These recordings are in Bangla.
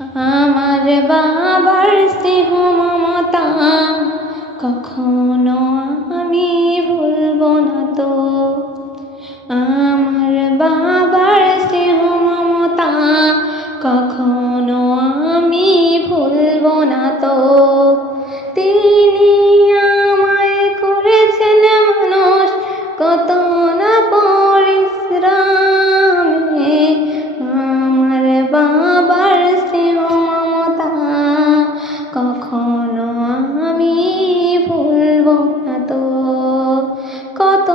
আমার বাবার স্নেহ মমতা কখনো আমি ভুলবো না তো। আমার বাবার স্নেহ মমতা কখনো আমি ভুলবো না তো। তিনি আমায় করেছেন মানুষ কত না পরিশ্রমে। আমার বাবার স্নেহ মমতা কখনো আমি ভুলবো না তো। কত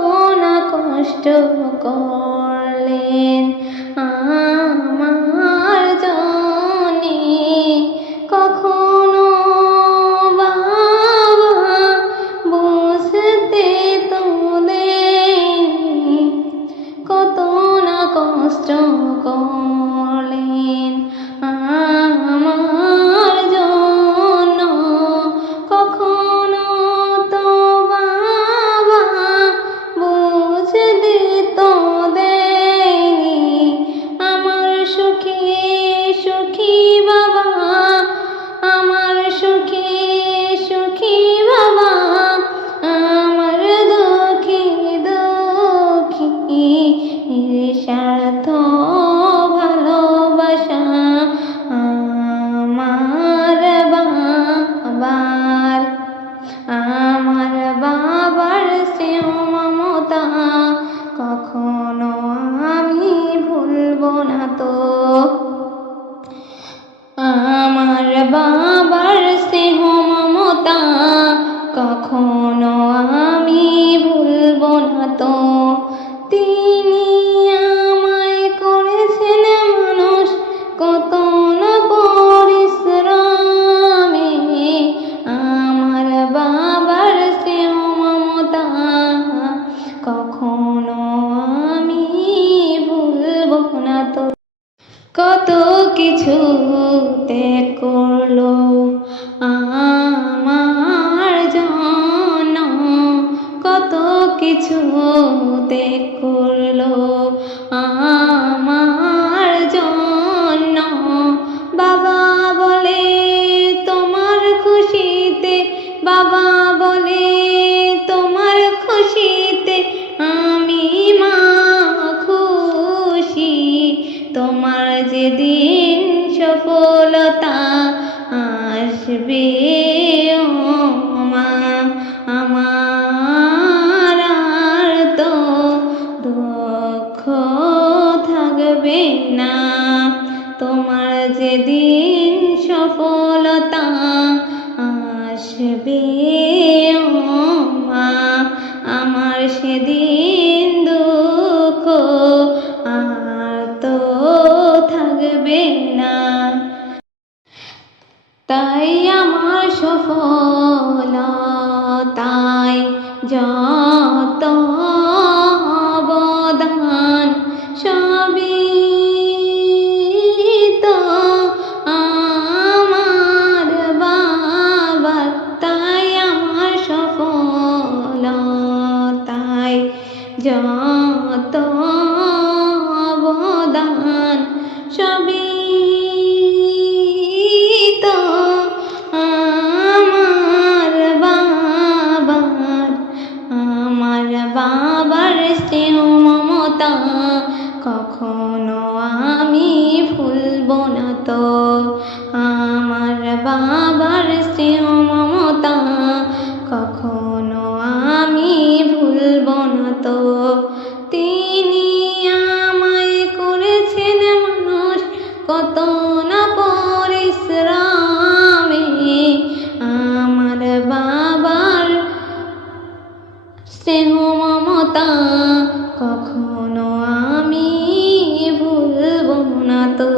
না কষ্ট করলেন আমার জন্যে, কখনো বাবা বুঝতে তো দেননি। কত না কষ্ট করলেন আমার জন্য, কখনো তো বাবা বুঝতে তো দেয়নি। আমার সুখে সুখী বাবা, আমার সুখে সুখী বাবা, আমার দুঃখে দুঃখী নিঃস্বার্থ ভালোবাসা আমার বাবার। আমার বাবার স্নেহ মমতা কখনো আমি ভুলবো না তো। আমার বাবার স্নেহ মমতা কখনো আমি ভুলবো না তো। তিনি আমায় করেছেন মানুষ কত না পরিশ্রমে। আমার বাবার স্নেহ মমতা কখনো আমি ভুলবো না তো। কত কিছু ত্যাগ করলো আমার জন্য, কত কিছু ত্যাগ করলো আমার জন্য। বাবা বলে তোমার খুশিতে, বাবা বলে তোমার খুশিতে আমি মা খুশি। তোমার যেদিন সফলতা আসবে ও মা, আমার আর তো দুঃখ থাকবে না। তোমার যেদিন সফলতা আসবে ও মা, আমার সেদিন দুঃখ আর তো থাকবে না। তাই আমার সফলতায় যত অবদান সবই তো আমার বাবার। তাই আমার সফলতায় যত অবদান সবই তো আমার বাবার। আমার বাবার স্নেহ মমতা কখনো আমি ভুলবো না তো। আমার বাবার স্নেহ মমতা কখনো আমি ভুলবো না তো। তিনি আমায় করেছেন মানুষ কত না পরিশ্রমে। আমার বাবার স্নেহ মমতা কখনো আমি ভুলবো না তো।